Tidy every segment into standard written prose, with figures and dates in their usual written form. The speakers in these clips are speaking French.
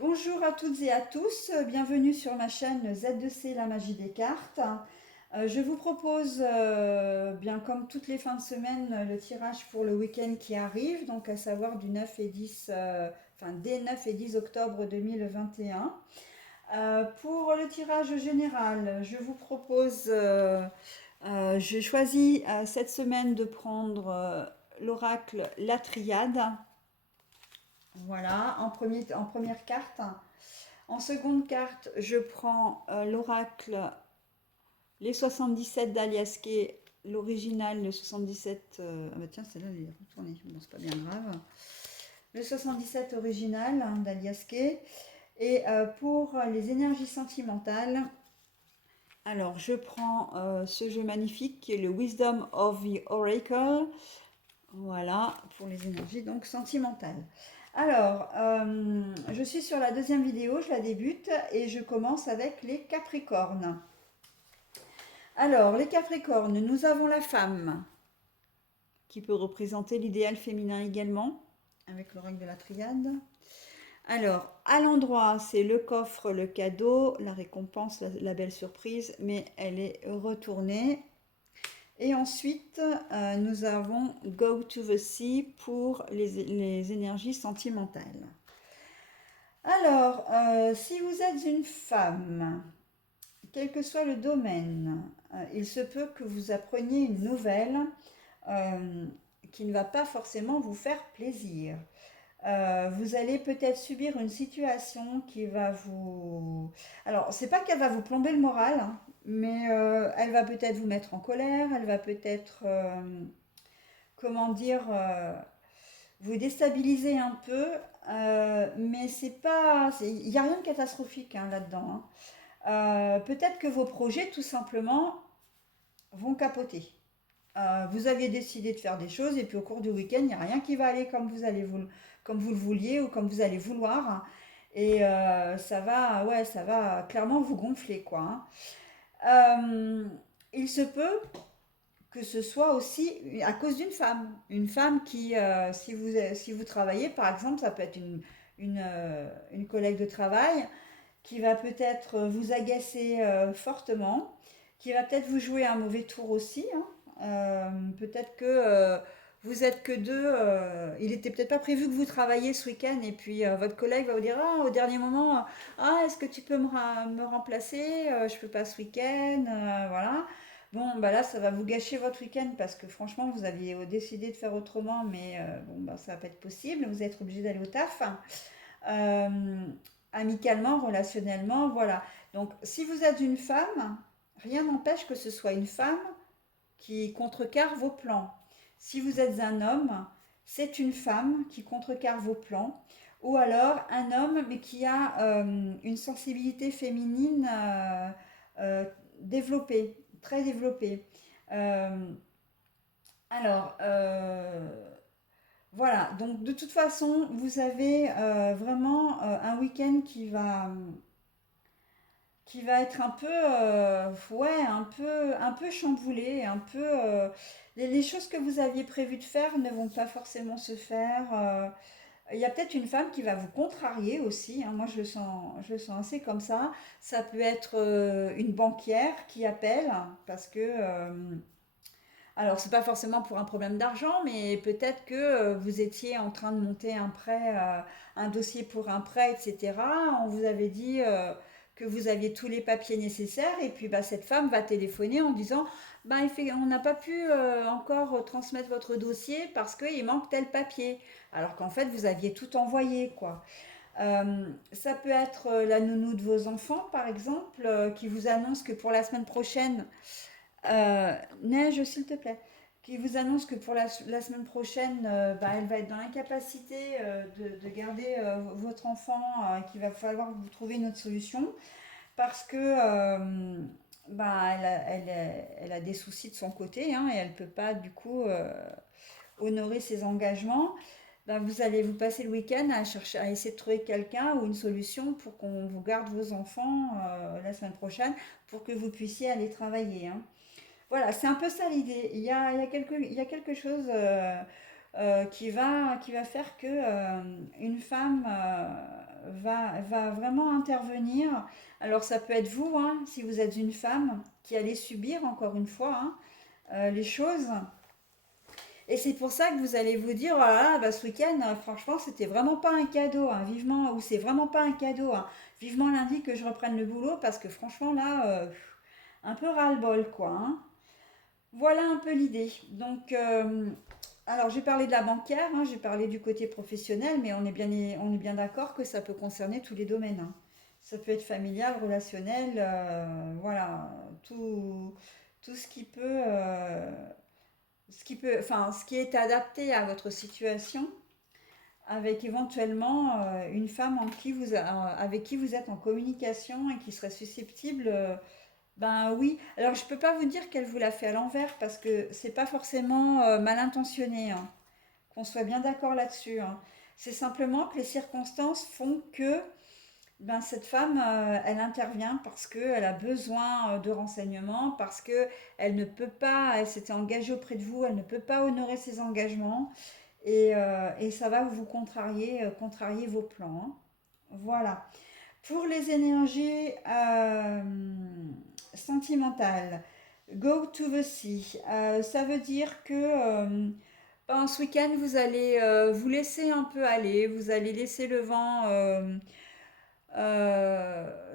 Bonjour à toutes et à tous, bienvenue sur ma chaîne Z2C La Magie des Cartes. Je vous propose, bien comme toutes les fins de semaine, le tirage pour le week-end qui arrive, donc à savoir du 9 et 10, dès 9 et 10 octobre 2021. Pour le tirage général, je vous propose, j'ai choisi cette semaine de prendre l'oracle La Triade, voilà, en première carte. En seconde carte, je prends l'oracle Les 77 d'Aliasqué, l'original, le 77. Ah bah tiens, celle-là, elle est retournée. Bon, c'est pas bien grave. Le 77 original d'Aliasqué. Et pour les énergies sentimentales, alors je prends ce jeu magnifique qui est le Wisdom of the Oracle. Voilà, pour les énergies donc sentimentales. Alors, je suis sur la deuxième vidéo, je la débute et je commence avec les Capricornes. Alors, les Capricornes, nous avons la femme qui peut représenter l'idéal féminin également, avec l'oracle de la triade. Alors, à l'endroit, c'est le coffre, le cadeau, la récompense, la belle surprise, mais elle est retournée. Et ensuite, nous avons Go to the Sea pour les énergies sentimentales. Alors, si vous êtes une femme, quel que soit le domaine, il se peut que vous appreniez une nouvelle euh, qui ne va pas forcément vous faire plaisir. Vous allez peut-être subir une situation qui va vous... Alors, c'est pas qu'elle va vous plomber le moral, hein, mais elle va peut-être vous mettre en colère, elle va peut-être, comment dire, vous déstabiliser un peu, mais c'est pas... Il n'y a rien de catastrophique hein, là-dedans. Hein. Peut-être que vos projets, tout simplement, vont capoter. Vous aviez décidé de faire des choses et puis au cours du week-end, il n'y a rien qui va aller comme vous le vouliez ou comme vous allez vouloir. Et ça va clairement vous gonfler, quoi. Hein. Il se peut que ce soit aussi à cause d'une femme. Une femme qui, si vous travaillez, par exemple, ça peut être une collègue de travail qui va peut-être vous agacer fortement, qui va peut-être vous jouer un mauvais tour aussi. Hein. Peut-être que vous êtes que deux. Il était peut-être pas prévu que vous travailliez ce week-end et puis votre collègue va vous dire ah, au dernier moment ah est-ce que tu peux me remplacer. Je peux pas ce week-end. Voilà. Bon bah là ça va vous gâcher votre week-end parce que franchement vous aviez décidé de faire autrement mais bon bah ça va pas être possible. Vous êtes obligé d'aller au taf. Euh, Amicalement, relationnellement, voilà. Donc, si vous êtes une femme, rien n'empêche que ce soit une femme qui contrecarre vos plans. Si vous êtes un homme, c'est une femme qui contrecarre vos plans. Ou alors un homme, mais qui a une sensibilité féminine développée, très développée. Euh, alors, voilà, donc de toute façon, vous avez vraiment un week-end qui va être un peu, ouais, un peu chamboulé, un peu. Les choses que vous aviez prévu de faire ne vont pas forcément se faire. Il y a peut-être une femme qui va vous contrarier aussi. Hein, moi, je le sens assez comme ça. Ça peut être une banquière qui appelle parce que alors, c'est pas forcément pour un problème d'argent, mais peut-être que vous étiez en train de monter un prêt, un dossier pour un prêt, etc. On vous avait dit que vous aviez tous les papiers nécessaires, et puis bah, cette femme va téléphoner en disant bah, on n'a pas pu encore transmettre votre dossier parce qu'il manque tel papier. Alors qu'en fait, vous aviez tout envoyé, quoi. Ça peut être la nounou de vos enfants, par exemple, qui vous annonce que pour la semaine prochaine, Neige, s'il te plaît, qui vous annonce que pour la semaine prochaine, bah, elle va être dans l'incapacité de garder votre enfant, qu'il va falloir vous trouver une autre solution, parce que bah, elle a des soucis de son côté, hein, et elle ne peut pas du coup honorer ses engagements. Bah, vous allez vous passer le week-end à chercher, à essayer de trouver quelqu'un ou une solution pour qu'on vous garde vos enfants la semaine prochaine, pour que vous puissiez aller travailler. Hein. Voilà, c'est un peu ça l'idée. Il y a quelque chose qui va faire que une femme va vraiment intervenir. Alors ça peut être vous, hein, si vous êtes une femme qui allez subir encore une fois hein, les choses. Et c'est pour ça que vous allez vous dire, oh là là, bah, ce week-end, franchement, c'était vraiment pas un cadeau, hein, vivement, ou c'est vraiment pas un cadeau, hein, vivement lundi que je reprenne le boulot, parce que franchement, là, un peu ras-le-bol, quoi. Hein. Voilà un peu l'idée. Donc, alors j'ai parlé de la bancaire, hein, j'ai parlé du côté professionnel, mais on est bien d'accord que ça peut concerner tous les domaines. Hein. Ça peut être familial, relationnel, voilà, tout ce qui est adapté à votre situation, avec éventuellement une femme avec qui vous êtes en communication et qui serait susceptible. Ben oui. Alors je peux pas vous dire qu'elle vous l'a fait à l'envers parce que c'est pas forcément mal intentionné. Hein. Qu'on soit bien d'accord là-dessus. Hein. C'est simplement que les circonstances font que ben, cette femme, elle intervient parce qu'elle a besoin de renseignements, parce que elle ne peut pas, elle s'était engagée auprès de vous, elle ne peut pas honorer ses engagements et ça va vous contrarier vos plans. Hein. Voilà. Pour les énergies sentimentales, go to the sea, ça veut dire que ben, ce week-end, vous allez vous laisser un peu aller, vous allez laisser le vent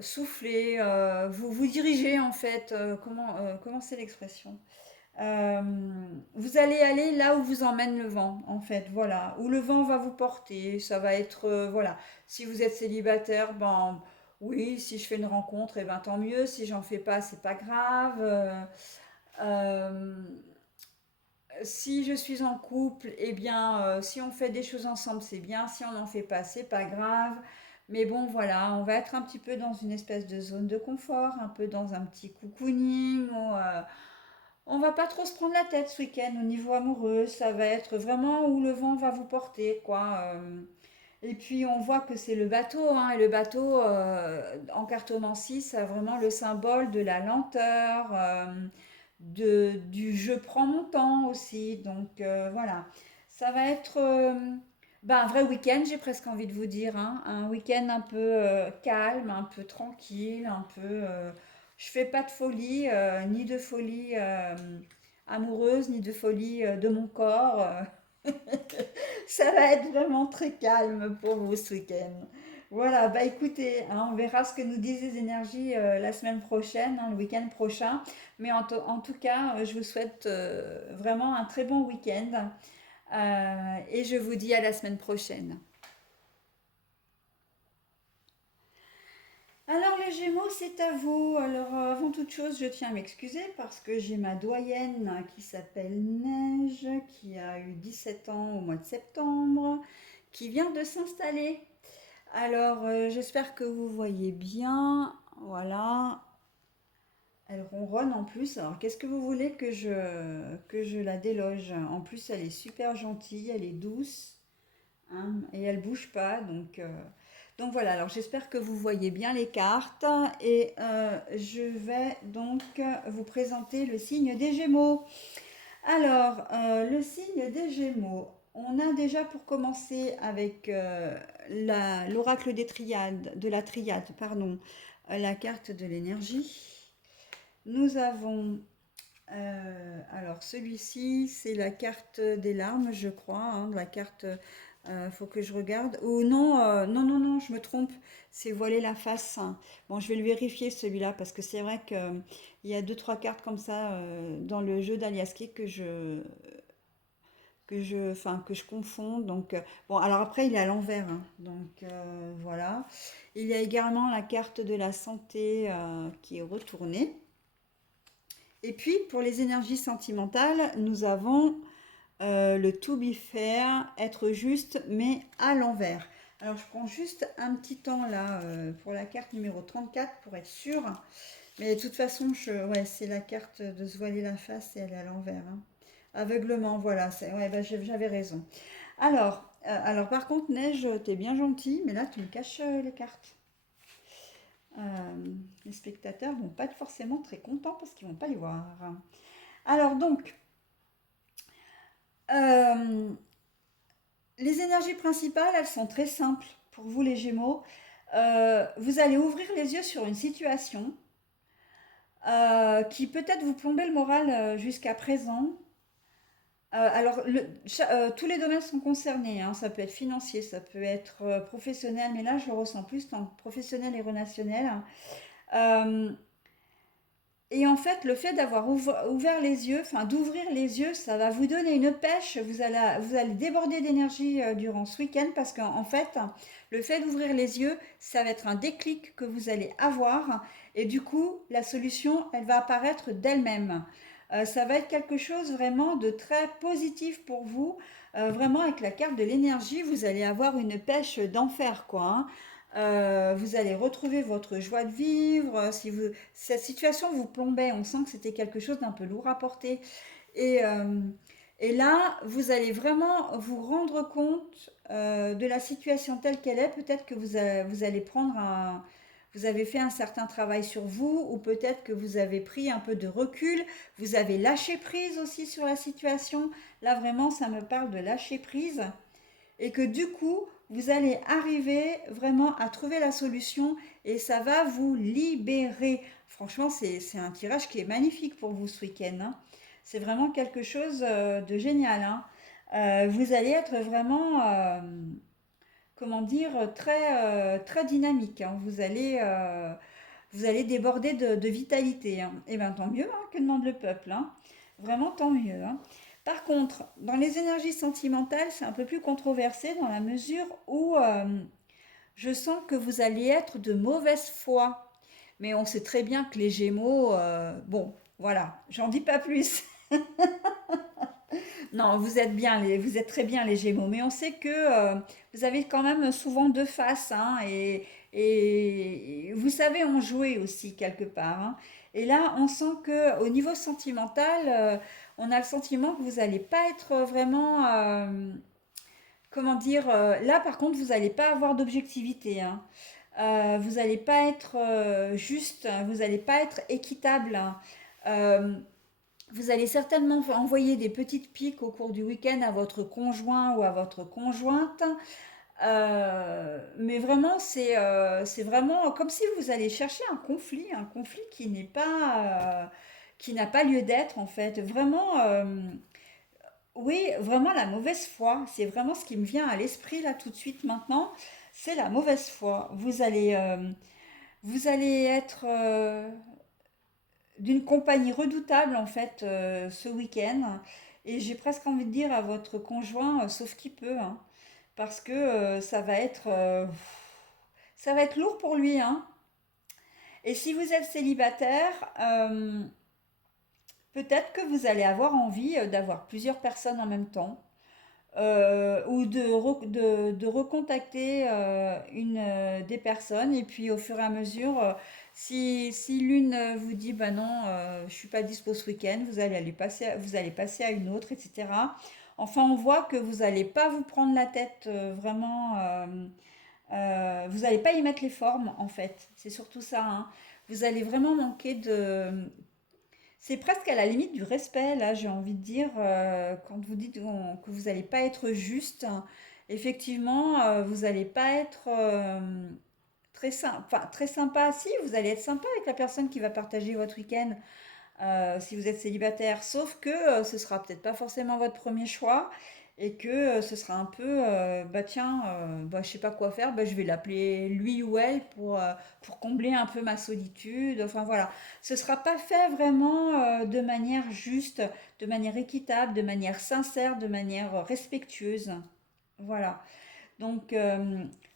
souffler, vous diriger en fait. Comment c'est l'expression? Euh, Vous allez aller là où vous emmène le vent, en fait, voilà, où le vent va vous porter. Ça va être, voilà, si vous êtes célibataire, ben oui, si je fais une rencontre, et ben tant mieux. Si j'en fais pas, c'est pas grave. Euh, si je suis en couple, eh bien, si on fait des choses ensemble, c'est bien. Si on n'en fait pas, c'est pas grave. Mais bon, voilà, on va être un petit peu dans une espèce de zone de confort, un peu dans un petit cocooning. On va pas trop se prendre la tête ce week-end au niveau amoureux. Ça va être vraiment où le vent va vous porter, quoi. Et puis on voit que c'est le bateau, hein, et le bateau en cartomancie, c'est vraiment le symbole de la lenteur, du je prends mon temps aussi. Donc voilà, ça va être ben, un vrai week-end, j'ai presque envie de vous dire, hein. Un week-end un peu calme, un peu tranquille, un peu... je fais pas de folie, ni de folie amoureuse, ni de folie de mon corps. Ça va être vraiment très calme pour vous ce week-end. Voilà, bah écoutez, hein, on verra ce que nous disent les énergies la semaine prochaine, hein, le week-end prochain. Mais en tout cas, je vous souhaite vraiment un très bon week-end et je vous dis à la semaine prochaine. Alors les Gémeaux, c'est à vous. Alors avant toute chose, je tiens à m'excuser parce que j'ai ma doyenne qui s'appelle Neige, qui a eu 17 ans au mois de septembre, qui vient de s'installer. Alors j'espère que vous voyez bien. Voilà. Elle ronronne en plus. Alors qu'est-ce que vous voulez que je la déloge? En plus, elle est super gentille, elle est douce. Hein, et elle bouge pas. Donc voilà, alors j'espère que vous voyez bien les cartes et je vais donc vous présenter le signe des Gémeaux. Alors, le signe des Gémeaux, on a déjà pour commencer avec l'oracle des triades, de la triade, pardon, la carte de l'énergie. Nous avons alors celui-ci, c'est la carte des larmes, je crois, hein, la carte. Faut que je regarde. Ou non, non, je me trompe. C'est voiler la face. Bon, je vais le vérifier celui-là parce que c'est vrai que il y a deux trois cartes comme ça dans le jeu d'Aliaské que je confonds. Donc bon, alors après il est à l'envers. Hein. Donc voilà. Il y a également la carte de la santé qui est retournée. Et puis pour les énergies sentimentales, nous avons le to be fair, être juste, mais à l'envers. Alors je prends juste un petit temps là pour la carte numéro 34 pour être sûre. Mais de toute façon, ouais, c'est la carte de se voiler la face et elle est à l'envers. Hein. Aveuglement, voilà, ouais, bah, j'avais raison. Alors par contre, Neige, t'es bien gentil, mais là tu me caches les cartes. Les spectateurs vont pas être forcément très contents parce qu'ils vont pas les voir. Alors donc, euh, les énergies principales, elles sont très simples pour vous les Gémeaux, vous allez ouvrir les yeux sur une situation qui peut-être vous plombait le moral jusqu'à présent. Alors, tous les domaines sont concernés, hein. Ça peut être financier, ça peut être professionnel, mais là, je le ressens plus en professionnel et relationnel. Euh, et en fait, le fait d'avoir ouvert les yeux, enfin d'ouvrir les yeux, ça va vous donner une pêche. Vous allez déborder d'énergie durant ce week-end parce qu'en fait, le fait d'ouvrir les yeux, ça va être un déclic que vous allez avoir. Et du coup, la solution, elle va apparaître d'elle-même. Ça va être quelque chose vraiment de très positif pour vous. Vraiment, avec la carte de l'énergie, vous allez avoir une pêche d'enfer, quoi, hein. Vous allez retrouver votre joie de vivre. Si cette situation vous plombait, on sent que c'était quelque chose d'un peu lourd à porter. Et, euh, et là, vous allez vraiment vous rendre compte de la situation telle qu'elle est. Peut-être que vous allez vous avez fait un certain travail sur vous, ou peut-être que vous avez pris un peu de recul. Vous avez lâché prise aussi sur la situation. Là, vraiment, ça me parle de lâcher prise et que du coup, vous allez arriver vraiment à trouver la solution et ça va vous libérer. Franchement, c'est un tirage qui est magnifique pour vous ce week-end, hein. C'est vraiment quelque chose de génial, hein. Vous allez être vraiment, comment dire, très dynamique, hein. Vous allez déborder de vitalité, hein. Et bien tant mieux, hein, que demande le peuple, hein. Vraiment tant mieux, hein. Par contre, dans les énergies sentimentales, c'est un peu plus controversé dans la mesure où je sens que vous allez être de mauvaise foi. Mais on sait très bien que les Gémeaux, bon, voilà, j'en dis pas plus. Non, vous êtes très bien les Gémeaux, mais on sait que vous avez quand même souvent deux faces, hein, et vous savez en jouer aussi quelque part, hein. Et là, on sent que au niveau sentimental, on a le sentiment que vous n'allez pas être vraiment, comment dire, là par contre, vous n'allez pas avoir d'objectivité, hein. Vous n'allez pas être juste, vous n'allez pas être équitable, hein. Euh, Vous allez certainement envoyer des petites piques au cours du week-end à votre conjoint ou à votre conjointe. Mais vraiment, c'est vraiment comme si vous allez chercher un conflit qui n'a pas lieu d'être en fait. Vraiment, oui, vraiment la mauvaise foi. C'est vraiment ce qui me vient à l'esprit là tout de suite maintenant. C'est la mauvaise foi. Vous allez être d'une compagnie redoutable en fait ce week-end. Et j'ai presque envie de dire à votre conjoint, sauf qui peut, hein, parce que ça va être lourd pour lui, hein. Et si vous êtes célibataire, peut-être que vous allez avoir envie d'avoir plusieurs personnes en même temps. Ou de recontacter des personnes et puis au fur et à mesure, si l'une vous dit bah non, je suis pas dispo ce week-end, vous allez passer à une autre, etc. Enfin, on voit que vous n'allez pas vous prendre la tête vraiment, vous n'allez pas y mettre les formes en fait, c'est surtout ça, hein. Vous allez vraiment manquer de, c'est presque à la limite du respect, là, j'ai envie de dire, quand vous dites que vous n'allez pas être juste, hein. Effectivement, vous n'allez pas être très sympa. Si, vous allez être sympa avec la personne qui va partager votre week-end, si vous êtes célibataire, sauf que ce sera peut-être pas forcément votre premier choix et que ce sera un peu, bah tiens, bah, je sais pas quoi faire, bah, je vais l'appeler lui ou elle pour combler un peu ma solitude. Enfin voilà, ce sera pas fait vraiment de manière juste, de manière équitable, de manière sincère, de manière respectueuse. Voilà. Donc,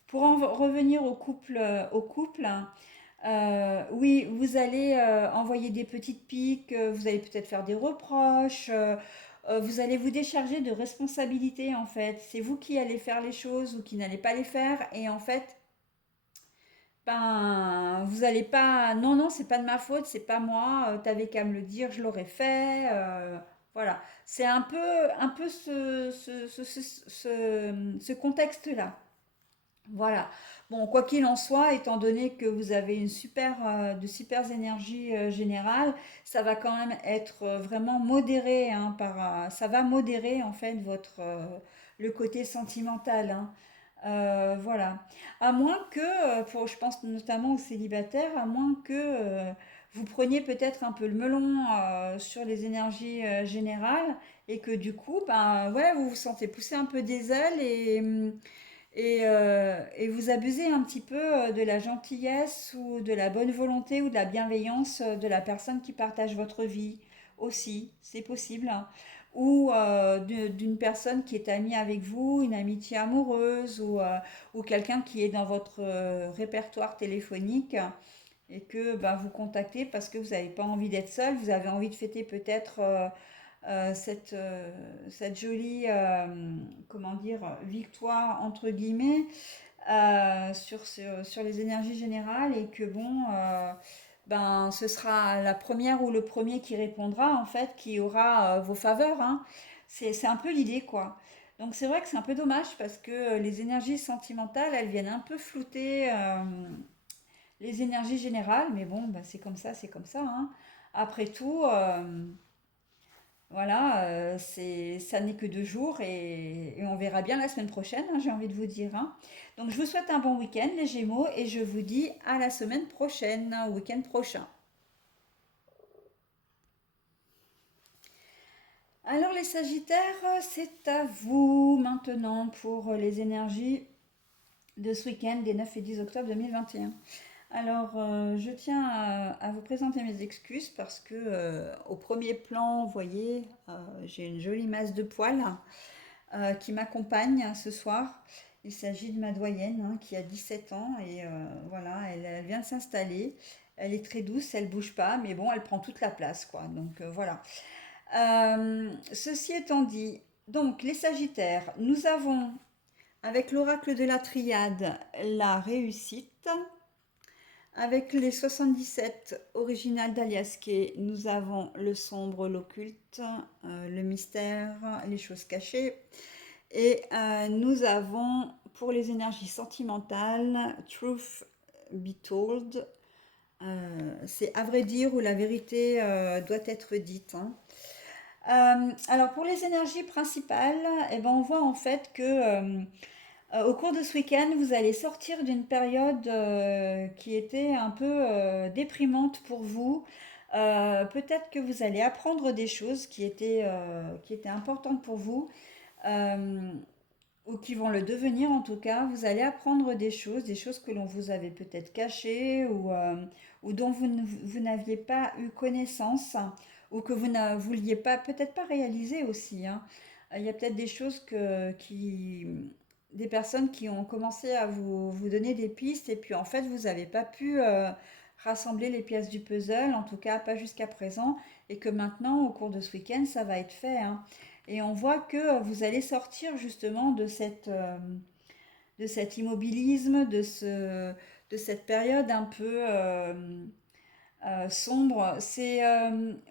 pour en revenir au couple, hein, oui, vous allez envoyer des petites piques, vous allez peut-être faire des reproches, vous allez vous décharger de responsabilités en fait. C'est vous qui allez faire les choses ou qui n'allez pas les faire, et en fait, ben, vous allez pas, non, non, c'est pas de ma faute, c'est pas moi, t'avais qu'à me le dire, je l'aurais fait. Voilà, c'est un peu ce contexte-là. Voilà. Bon, quoi qu'il en soit, étant donné que vous avez de super énergies générales, ça va quand même être vraiment modéré, hein, ça va modérer en fait le côté sentimental, hein. Voilà. À moins que, je pense notamment aux célibataires, à moins que vous preniez peut-être un peu le melon sur les énergies générales et que du coup, ben ouais, vous vous sentez pousser un peu des ailes et vous abusez un petit peu de la gentillesse ou de la bonne volonté ou de la bienveillance de la personne qui partage votre vie aussi, c'est possible, hein. Ou d'une personne qui est amie avec vous, une amitié amoureuse ou quelqu'un qui est dans votre répertoire téléphonique et que bah, vous contactez parce que vous n'avez pas envie d'être seul, vous avez envie de fêter peut-être cette jolie, comment dire, victoire entre guillemets sur les énergies générales et que bon, ben, ce sera la première ou le premier qui répondra en fait, qui aura vos faveurs, hein. C'est un peu l'idée quoi. Donc c'est vrai que c'est un peu dommage parce que les énergies sentimentales, elles viennent un peu flouter les énergies générales, mais bon, bah, c'est comme ça, hein. Après tout, voilà, ça n'est que 2 jours et on verra bien la semaine prochaine, hein, j'ai envie de vous dire, hein. Donc je vous souhaite un bon week-end, les Gémeaux, et je vous dis à la semaine prochaine, au week-end prochain. Alors les Sagittaires, c'est à vous maintenant pour les énergies de ce week-end des 9 et 10 octobre 2021. Alors, je tiens à vous présenter mes excuses parce que au premier plan, vous voyez, j'ai une jolie masse de poils qui m'accompagne ce soir. Il s'agit de ma doyenne hein, qui a 17 ans et voilà, elle vient de s'installer. Elle est très douce, elle bouge pas, mais bon, elle prend toute la place, quoi. Donc voilà. Ceci étant dit, donc les Sagittaires, nous avons avec l'oracle de la triade la réussite. Avec les 77 originales d'Aliaské, nous avons le sombre, l'occulte, le mystère, les choses cachées. Et nous avons pour les énergies sentimentales, Truth Be Told. C'est à vrai dire où la vérité doit être dite, hein. Alors pour les énergies principales, eh ben, on voit en fait que au cours de ce week-end, vous allez sortir d'une période qui était un peu déprimante pour vous. Peut-être que vous allez apprendre des choses qui étaient importantes pour vous, euh, ou qui vont le devenir en tout cas. Vous allez apprendre des choses que l'on vous avait peut-être cachées ou dont vous n'aviez pas eu connaissance ou que vous ne vouliez pas, peut-être pas réaliser aussi, hein. Il y a peut-être des choses des personnes qui ont commencé à vous donner des pistes et puis en fait vous n'avez pas pu rassembler les pièces du puzzle, en tout cas pas jusqu'à présent, et que maintenant au cours de ce week-end ça va être fait, hein. Et on voit que vous allez sortir justement de cet immobilisme, de cette période un peu sombre.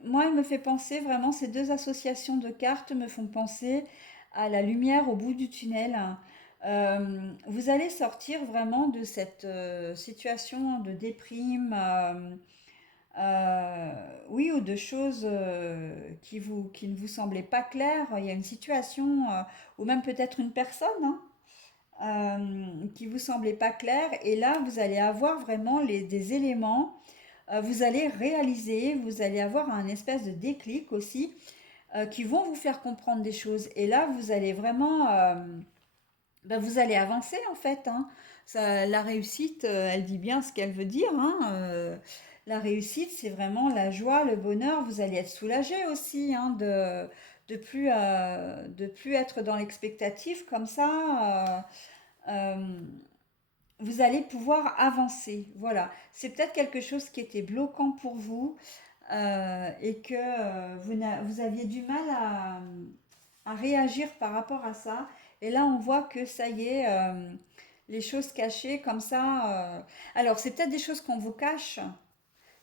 Moi, il me fait penser vraiment, ces deux associations de cartes me font penser à la lumière au bout du tunnel. Vous allez sortir vraiment de cette situation de déprime, oui, ou de choses qui ne vous semblaient pas claires. Il y a une situation, ou même peut-être une personne, hein, qui vous semblait pas claire. Et là, vous allez avoir vraiment des éléments, vous allez réaliser, vous allez avoir un espèce de déclic aussi, qui vont vous faire comprendre des choses. Et là, vous allez vraiment, ben, vous allez avancer en fait, hein. La réussite, elle dit bien ce qu'elle veut dire, hein. La réussite, c'est vraiment la joie, le bonheur. Vous allez être soulagé aussi hein, de plus être dans l'expectative comme ça. Vous allez pouvoir avancer. Voilà. C'est peut-être quelque chose qui était bloquant pour vous et que vous aviez du mal à réagir par rapport à ça. Et là, on voit que ça y est, les choses cachées comme ça. Alors, c'est peut-être des choses qu'on vous cache,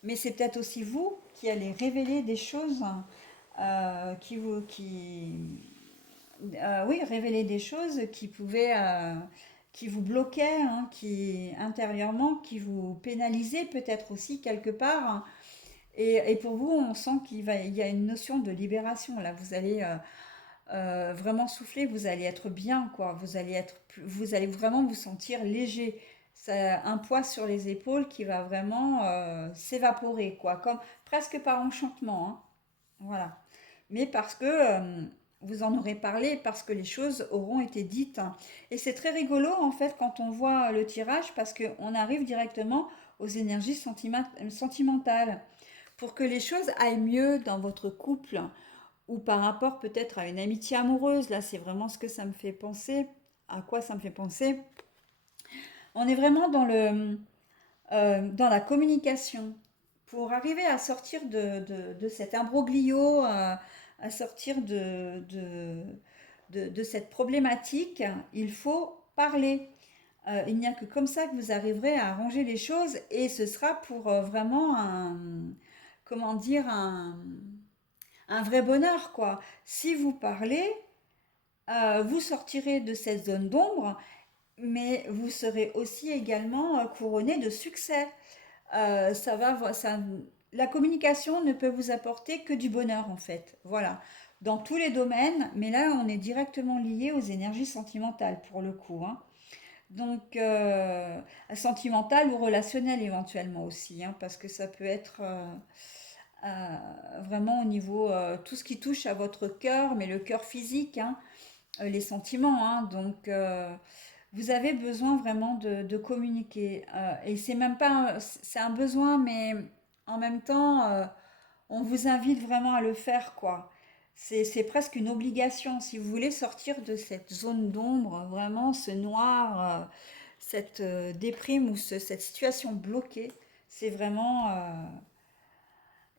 mais c'est peut-être aussi vous qui allez révéler des choses oui, révéler des choses qui vous bloquaient, hein, qui intérieurement, qui vous pénalisaient peut-être aussi quelque part, hein. Et pour vous, on sent il y a une notion de libération. Là, vous allez vraiment souffler, vous allez être bien, quoi. Vous allez être vous allez vraiment vous sentir léger. C'est un poids sur les épaules qui va vraiment s'évaporer, quoi, comme presque par enchantement, hein. Voilà. Mais parce que vous en aurez parlé, parce que les choses auront été dites, hein. Et c'est très rigolo, en fait, quand on voit le tirage, parce qu'on arrive directement aux énergies sentimentales. Pour que les choses aillent mieux dans votre couple, ou par rapport peut-être à une amitié amoureuse, là c'est vraiment ce que ça me fait penser, à quoi ça me fait penser. On est vraiment dans la communication. Pour arriver à sortir de cet imbroglio, à sortir de cette problématique, il faut parler. Il n'y a que comme ça que vous arriverez à arranger les choses et ce sera pour vraiment comment dire, un vrai bonheur, quoi. Si vous parlez, vous sortirez de cette zone d'ombre, mais vous serez aussi également couronné de succès. La communication ne peut vous apporter que du bonheur en fait. Voilà. Dans tous les domaines, mais là on est directement lié aux énergies sentimentales pour le coup, hein. Donc sentimentales ou relationnelles éventuellement aussi, hein, parce que ça peut être vraiment au niveau tout ce qui touche à votre cœur, mais le cœur physique, hein, les sentiments, hein. Donc vous avez besoin vraiment de communiquer. Et c'est même pas, c'est un besoin, mais en même temps, on vous invite vraiment à le faire, quoi. C'est presque une obligation. Si vous voulez sortir de cette zone d'ombre, vraiment ce noir, cette déprime ou cette situation bloquée, c'est vraiment...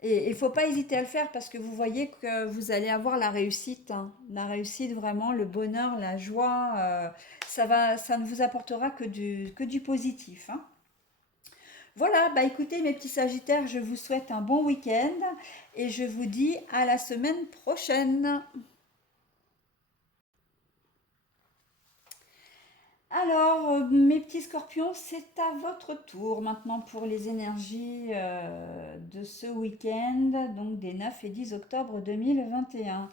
et il ne faut pas hésiter à le faire parce que vous voyez que vous allez avoir la réussite, hein. La réussite, vraiment, le bonheur, la joie, ça ne vous apportera que du positif, hein. Voilà, bah écoutez mes petits Sagittaires, je vous souhaite un bon week-end et je vous dis à la semaine prochaine. Alors, mes petits Scorpions, c'est à votre tour maintenant pour les énergies de ce week-end, donc des 9 et 10 octobre 2021.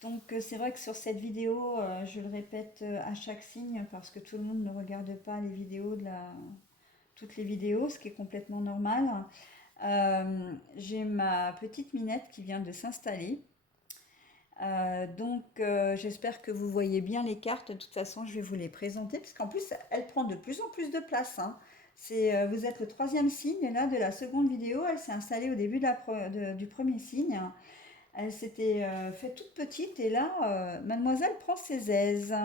Donc c'est vrai que sur cette vidéo, je le répète à chaque signe parce que tout le monde ne regarde pas les vidéos toutes les vidéos, ce qui est complètement normal. J'ai ma petite Minette qui vient de s'installer. J'espère que vous voyez bien les cartes. De toute façon, je vais vous les présenter parce qu'en plus, elle prend de plus en plus de place, hein. Vous êtes le troisième signe et là, de la seconde vidéo, elle s'est installée au début du premier signe. Elle s'était fait toute petite et là, mademoiselle prend ses aises.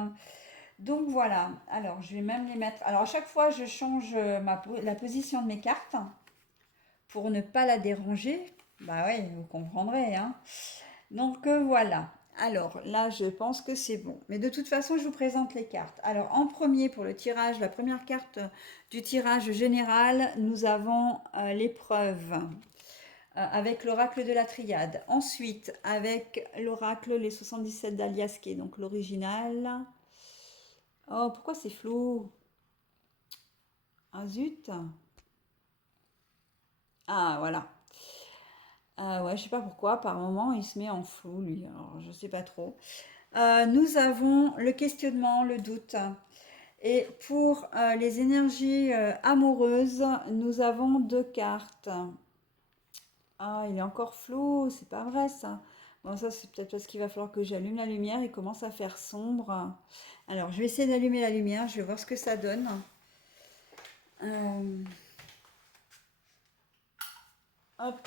Donc voilà, alors je vais même les mettre. Alors à chaque fois, je change la position de mes cartes pour ne pas la déranger. Bah oui, vous comprendrez, hein. Donc voilà. Alors là, je pense que c'est bon. Mais de toute façon, je vous présente les cartes. Alors en premier, pour le tirage, la première carte du tirage général, nous avons l'épreuve avec l'oracle de la triade. Ensuite, avec l'oracle les 77 d'Aliasqué, donc l'original. Oh, pourquoi c'est flou? Ah zut. Ah voilà. Ah ouais, je sais pas pourquoi, par moment il se met en flou lui, alors je sais pas trop. Nous avons le questionnement, le doute. Et pour les énergies amoureuses, nous avons deux cartes. Ah, il est encore flou, c'est pas vrai ça. Bon, ça c'est peut-être parce qu'il va falloir que j'allume la lumière, il commence à faire sombre. Alors, je vais essayer d'allumer la lumière, je vais voir ce que ça donne. Euh, hop,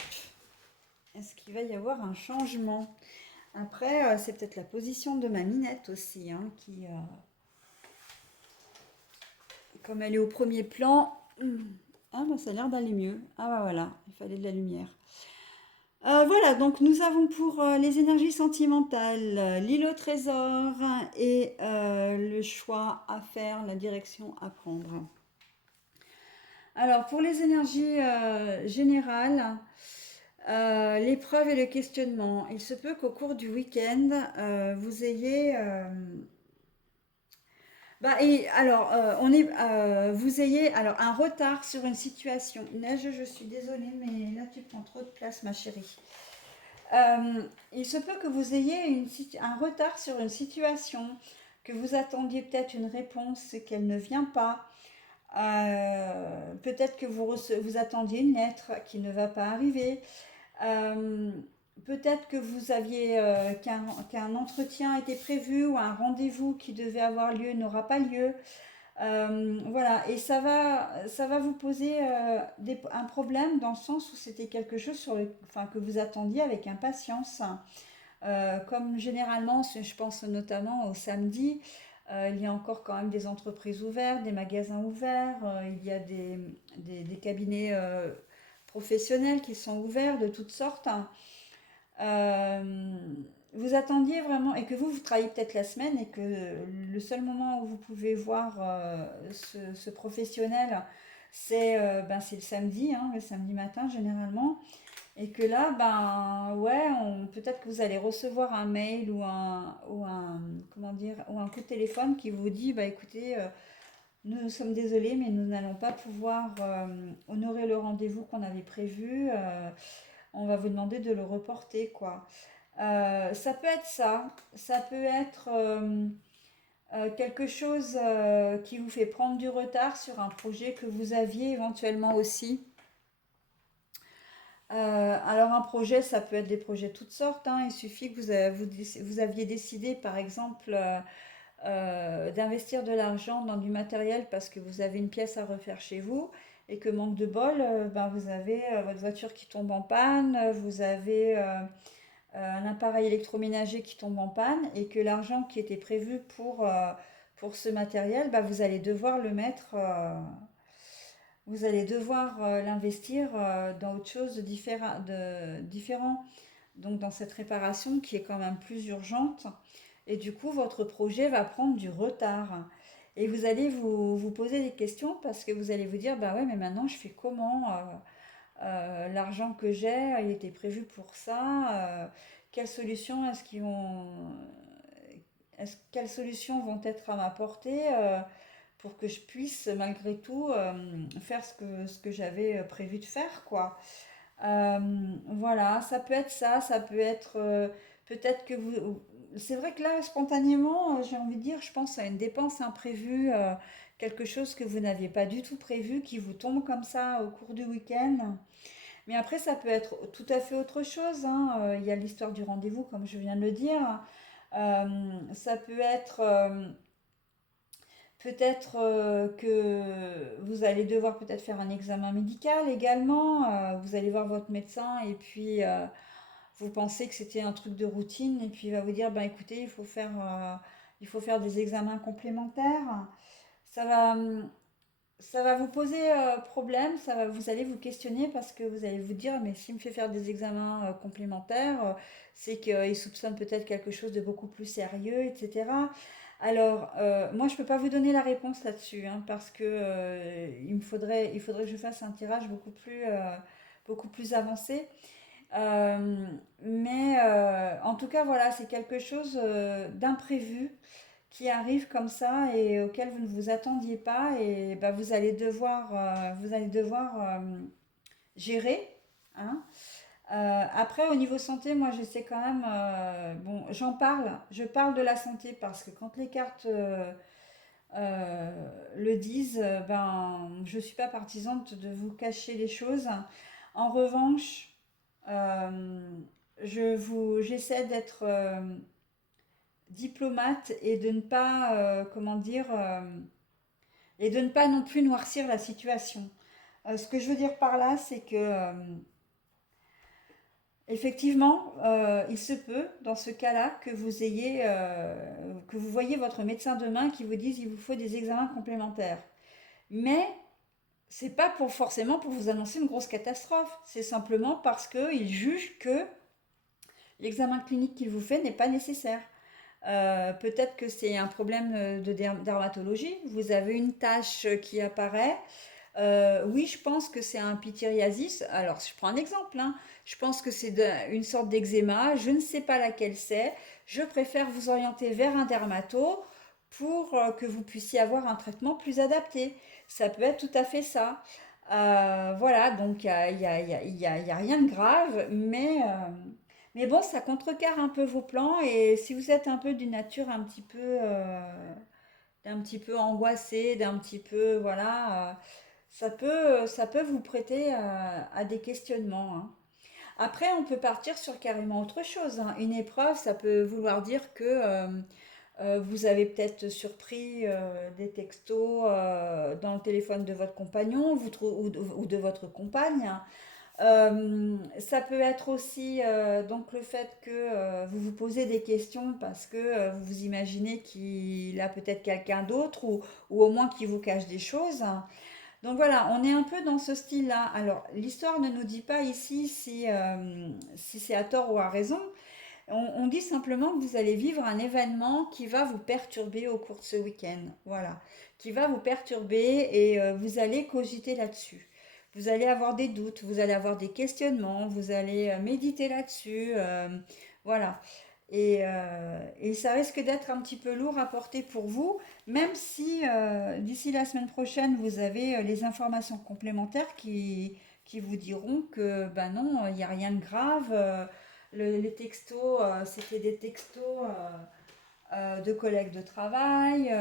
est-ce qu'il va y avoir un changement? Après, c'est peut-être la position de ma Minette aussi, hein, qui, comme elle est au premier plan, ah bah ça a l'air d'aller mieux. Ah bah voilà, il fallait de la lumière. Voilà, donc nous avons pour les énergies sentimentales l'île au trésor et le choix à faire, la direction à prendre. Alors pour les énergies générales, l'épreuve et le questionnement, il se peut qu'au cours du week-end, vous ayez vous ayez alors un retard sur une situation. Neige, je suis désolée, mais là tu prends trop de place, ma chérie. Il se peut que vous ayez un retard sur une situation que vous attendiez peut-être une réponse et qu'elle ne vient pas. Peut-être que vous attendiez une lettre qui ne va pas arriver. Euh, Peut-être que vous aviez qu'un entretien était prévu ou un rendez-vous qui devait avoir lieu n'aura pas lieu. Voilà, et ça va vous poser un problème dans le sens où c'était quelque chose enfin, que vous attendiez avec impatience. Comme généralement, je pense notamment au samedi, il y a encore quand même des entreprises ouvertes, des magasins ouverts, il y a des cabinets professionnels qui sont ouverts de toutes sortes. Euh, Vous attendiez vraiment, et que vous travaillez peut-être la semaine, et que le seul moment où vous pouvez voir ce professionnel, c'est le samedi, hein, le samedi matin généralement. Et que là, ben ouais, peut-être que vous allez recevoir un mail comment dire, ou un coup de téléphone qui vous dit, bah écoutez, nous sommes désolés, mais nous n'allons pas pouvoir honorer le rendez-vous qu'on avait prévu. On va vous demander de le reporter, quoi. Ça peut être ça, ça peut être quelque chose qui vous fait prendre du retard sur un projet que vous aviez éventuellement aussi. Alors un projet, ça peut être des projets de toutes sortes, hein. Il suffit que vous aviez décidé, par exemple, d'investir de l'argent dans du matériel parce que vous avez une pièce à refaire chez vous et que manque de bol, ben, vous avez votre voiture qui tombe en panne, vous avez un appareil électroménager qui tombe en panne et que l'argent qui était prévu pour ce matériel, ben, vous allez devoir l'investir dans autre chose de différent. Donc dans cette réparation qui est quand même plus urgente. Et du coup, votre projet va prendre du retard. Et vous allez vous poser des questions parce que vous allez vous dire, bah ouais, mais maintenant je fais comment l'argent que j'ai, il était prévu pour ça. Quelles solutions quelles solutions vont être à ma portée pour que je puisse malgré tout faire ce que j'avais prévu de faire, quoi. Euh, voilà, ça peut être ça, ça peut être peut-être que vous... C'est vrai que là, spontanément, j'ai envie de dire, je pense à une dépense imprévue, quelque chose que vous n'aviez pas du tout prévu, qui vous tombe comme ça au cours du week-end. Mais après, ça peut être tout à fait autre chose, hein. Il y a l'histoire du rendez-vous, comme je viens de le dire. Euh, Ça peut être peut-être que vous allez devoir peut-être faire un examen médical également. Vous allez voir votre médecin et puis vous pensez que c'était un truc de routine et puis il va vous dire, ben écoutez, il faut faire des examens complémentaires. Ça va, ça va vous poser problème, vous allez vous questionner parce que vous allez vous dire, mais s'il me fait faire des examens complémentaires, c'est qu'il soupçonne peut-être quelque chose de beaucoup plus sérieux, etc. Alors, moi, je ne peux pas vous donner la réponse là-dessus, hein, parce que il faudrait que je fasse un tirage beaucoup plus avancé. Mais en tout cas, voilà, c'est quelque chose d'imprévu qui arrive comme ça et auquel vous ne vous attendiez pas et bah, vous allez devoir gérer, hein. Après, au niveau santé, moi, je sais quand même, bon, je parle de la santé parce que quand les cartes le disent, ben, je ne suis pas partisante de vous cacher les choses. En revanche, euh, j'essaie d'être diplomate et de ne pas, comment dire, et de ne pas non plus noircir la situation. Ce que je veux dire par là, c'est que effectivement, il se peut, dans ce cas-là, que vous voyez votre médecin demain qui vous dise il vous faut des examens complémentaires. Mais c'est pas forcément pour vous annoncer une grosse catastrophe. C'est simplement parce qu'il juge que l'examen clinique qu'il vous fait n'est pas nécessaire. Peut-être que c'est un problème de dermatologie. Vous avez une tache qui apparaît. Oui, je pense que c'est un pityriasis. Alors, je prends un exemple, hein. Je pense que c'est une sorte d'eczéma. Je ne sais pas laquelle c'est. Je préfère vous orienter vers un dermato pour que vous puissiez avoir un traitement plus adapté. Ça peut être tout à fait ça. Voilà, donc il y a rien de grave, Mais bon, ça contrecarre un peu vos plans et si vous êtes un peu d'une nature un petit peu angoissée, d'un petit peu, voilà, ça peut vous prêter à des questionnements, hein. Après, on peut partir sur carrément autre chose, hein. Une épreuve, ça peut vouloir dire que vous avez peut-être surpris des textos dans le téléphone de votre compagnon ou de votre compagne. Ça peut être aussi donc le fait que vous vous posez des questions parce que vous vous imaginez qu'il a peut-être quelqu'un d'autre ou au moins qu'il vous cache des choses. Donc voilà, on est un peu dans ce style-là. Alors, l'histoire ne nous dit pas ici si c'est à tort ou à raison. On dit simplement que vous allez vivre un événement qui va vous perturber au cours de ce week-end. Voilà, qui va vous perturber et vous allez cogiter là-dessus. Vous allez avoir des doutes, vous allez avoir des questionnements, vous allez méditer là-dessus. Voilà. Et ça risque d'être un petit peu lourd à porter pour vous, même si d'ici la semaine prochaine, vous avez les informations complémentaires qui vous diront que ben non, il n'y a rien de grave. Les textos, c'était des textos de collègues de travail,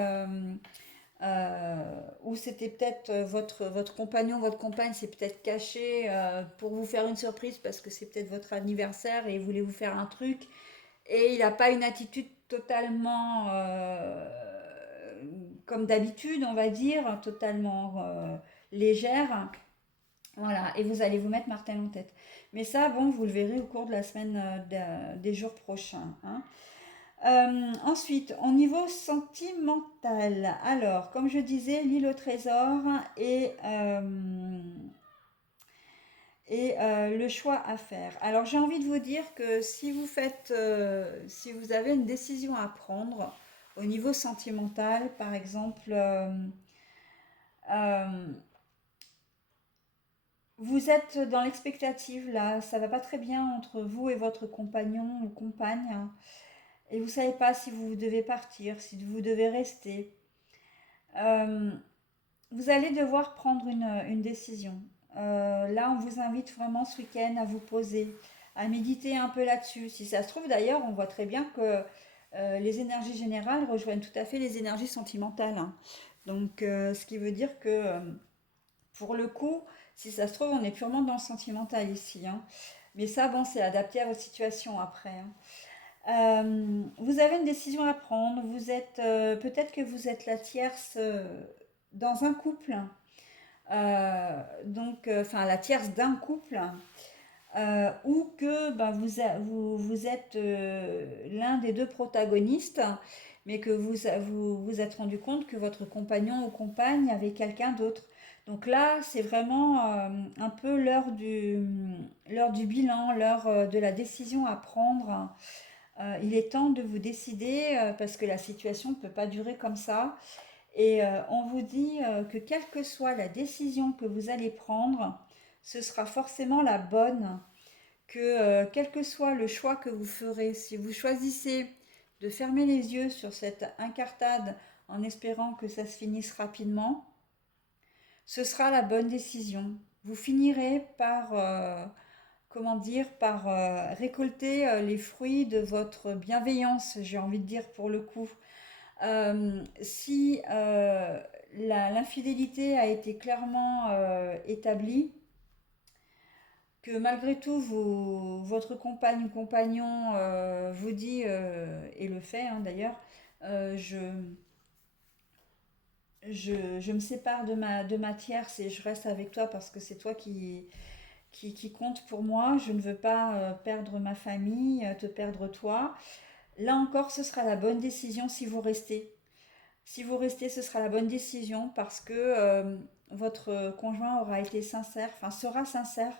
ou c'était peut-être votre compagnon, votre compagne s'est peut-être caché pour vous faire une surprise parce que c'est peut-être votre anniversaire et il voulait vous faire un truc et il n'a pas une attitude totalement comme d'habitude, on va dire, totalement légère. Voilà, et vous allez vous mettre martel en tête. Mais ça, bon, vous le verrez au cours de la semaine des jours prochains, hein. Ensuite, au niveau sentimental, alors, comme je disais, l'île au trésor et le choix à faire. Alors, j'ai envie de vous dire que si vous avez une décision à prendre au niveau sentimental, par exemple, euh, vous êtes dans l'expectative là, ça va pas très bien entre vous et votre compagnon ou compagne, hein, et vous savez pas si vous devez partir, si vous devez rester. Euh, Vous allez devoir prendre une décision. Là, on vous invite vraiment ce week-end à vous poser, à méditer un peu là-dessus. Si ça se trouve, d'ailleurs, on voit très bien que les énergies générales rejoignent tout à fait les énergies sentimentales, hein. Donc, ce qui veut dire que, pour le coup, si ça se trouve, on est purement dans le sentimental ici, hein. Mais ça, bon, c'est adapté à votre situation après, hein. Vous avez une décision à prendre. Vous êtes peut-être que vous êtes la tierce dans un couple, enfin la tierce d'un couple, ou que ben, vous êtes l'un des deux protagonistes, mais que vous êtes rendu compte que votre compagnon ou compagne avait quelqu'un d'autre. Donc là, c'est vraiment un peu l'heure du bilan, l'heure de la décision à prendre. Il est temps de vous décider parce que la situation ne peut pas durer comme ça. Et on vous dit que quelle que soit la décision que vous allez prendre, ce sera forcément la bonne. Que quel que soit le choix que vous ferez, si vous choisissez de fermer les yeux sur cette incartade en espérant que ça se finisse rapidement, ce sera la bonne décision. Vous finirez par, comment dire, par récolter les fruits de votre bienveillance, j'ai envie de dire pour le coup. Si l'infidélité a été clairement établie, que malgré tout votre compagne ou compagnon vous dit, et le fait hein, d'ailleurs, euh, je, je me sépare de ma tierce et je reste avec toi parce que c'est toi qui compte pour moi, je ne veux pas perdre ma famille, te perdre toi. Là encore, ce sera la bonne décision si vous restez. Si vous restez, ce sera la bonne décision parce que votre conjoint aura été sincère, enfin sera sincère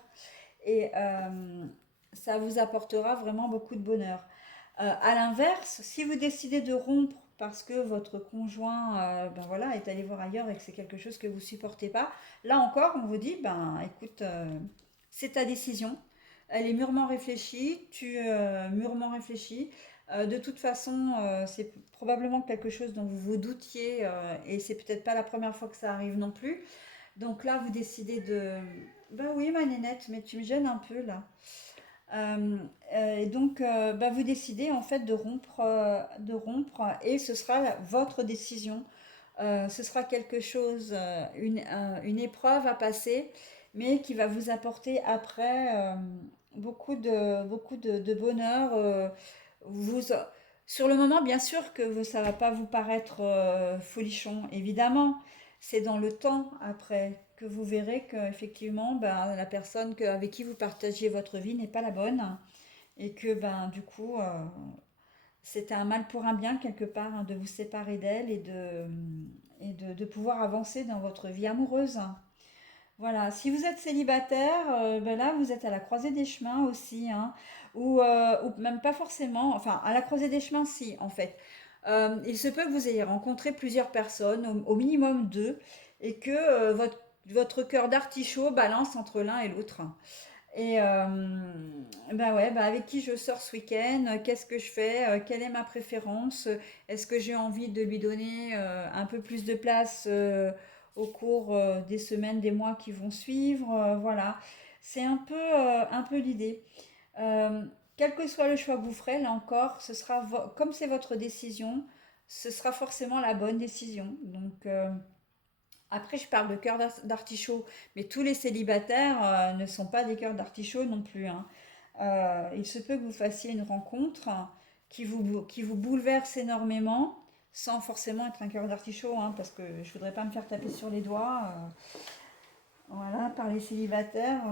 et ça vous apportera vraiment beaucoup de bonheur. À l'inverse, si vous décidez de rompre parce que votre conjoint ben voilà, est allé voir ailleurs et que c'est quelque chose que vous ne supportez pas, là encore, on vous dit, ben écoute, c'est ta décision. Elle est mûrement réfléchie, mûrement réfléchie. De toute façon, c'est probablement quelque chose dont vous vous doutiez et c'est peut-être pas la première fois que ça arrive non plus. Donc là, vous décidez de... Bah oui, ma nénette, mais tu me gênes un peu là. Euh, et donc, bah, vous décidez en fait de rompre, et ce sera votre décision. Ce sera quelque chose, une épreuve à passer, mais qui va vous apporter après beaucoup de bonheur. Vous, sur le moment, bien sûr que ça va pas vous paraître folichon, évidemment. C'est dans le temps après que vous verrez que effectivement, ben, la personne avec qui vous partagez votre vie n'est pas la bonne, et que ben du coup, c'était un mal pour un bien quelque part, hein, de vous séparer d'elle et de pouvoir avancer dans votre vie amoureuse. Voilà, si vous êtes célibataire, ben là vous êtes à la croisée des chemins aussi, hein, ou même pas forcément, enfin à la croisée des chemins si en fait. Il se peut que vous ayez rencontré plusieurs personnes, au minimum deux, et que votre cœur d'artichaut balance entre l'un et l'autre. Et bah ouais, bah avec qui je sors ce week-end, qu'est-ce que je fais, quelle est ma préférence, est-ce que j'ai envie de lui donner un peu plus de place au cours des semaines, des mois qui vont suivre, voilà. C'est un peu l'idée. Euh, Quel que soit le choix que vous ferez, là encore, ce sera comme c'est votre décision, ce sera forcément la bonne décision. Donc après, je parle de cœur d'artichaut, mais tous les célibataires ne sont pas des cœurs d'artichaut non plus, hein. Il se peut que vous fassiez une rencontre qui vous bouleverse énormément, sans forcément être un cœur d'artichaut, hein, parce que je voudrais pas me faire taper sur les doigts, voilà, par les célibataires.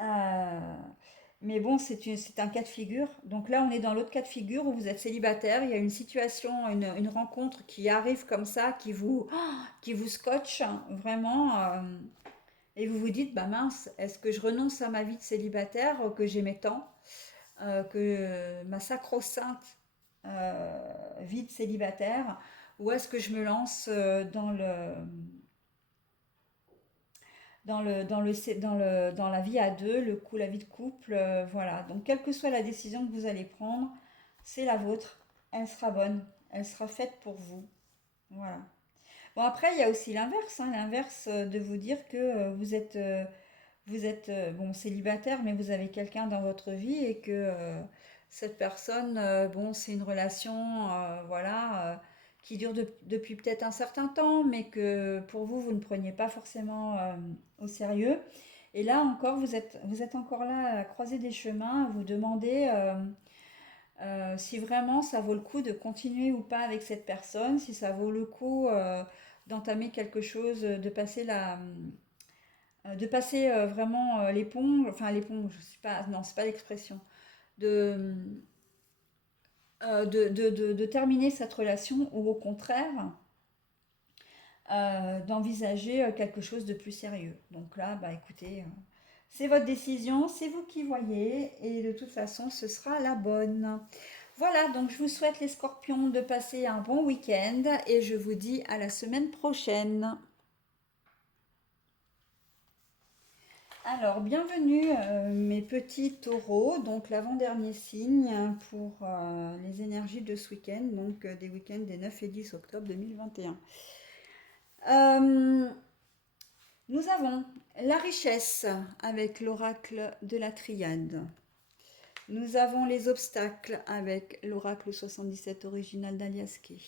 Euh, mais bon, c'est un cas de figure. Donc là, on est dans l'autre cas de figure où vous êtes célibataire, il y a une situation, une rencontre qui arrive comme ça, qui vous scotche vraiment, et vous vous dites, bah mince, est-ce que je renonce à ma vie de célibataire que j'aimais tant, que ma sacro-sainte vie de célibataire, ou est-ce que je me lance dans la vie à deux, la vie de couple, voilà. Donc, quelle que soit la décision que vous allez prendre, c'est la vôtre. Elle sera bonne. Elle sera faite pour vous. Voilà. Bon, après, il y a aussi l'inverse, hein, l'inverse de vous dire que vous êtes bon, célibataire, mais vous avez quelqu'un dans votre vie et que cette personne, bon, c'est une relation, voilà, qui dure depuis peut-être un certain temps, mais que pour vous, vous ne preniez pas forcément au sérieux. Et là encore, vous êtes encore là à la croisée des chemins, à vous demander si vraiment ça vaut le coup de continuer ou pas avec cette personne, si ça vaut le coup d'entamer quelque chose, de passer vraiment l'éponge, enfin l'éponge, je sais pas, non, c'est pas l'expression, de, de terminer cette relation, ou au contraire d'envisager quelque chose de plus sérieux. Donc là, bah écoutez, c'est votre décision, c'est vous qui voyez, et de toute façon, ce sera la bonne. Voilà, donc je vous souhaite les scorpions de passer un bon week-end, et je vous dis à la semaine prochaine. Alors, bienvenue mes petits taureaux, donc l'avant-dernier signe pour les énergies de ce week-end, donc des week-ends des 9 et 10 octobre 2021. Euh, Nous avons la richesse avec l'oracle de la triade. Nous avons les obstacles avec l'oracle 77 original d'Aliaské.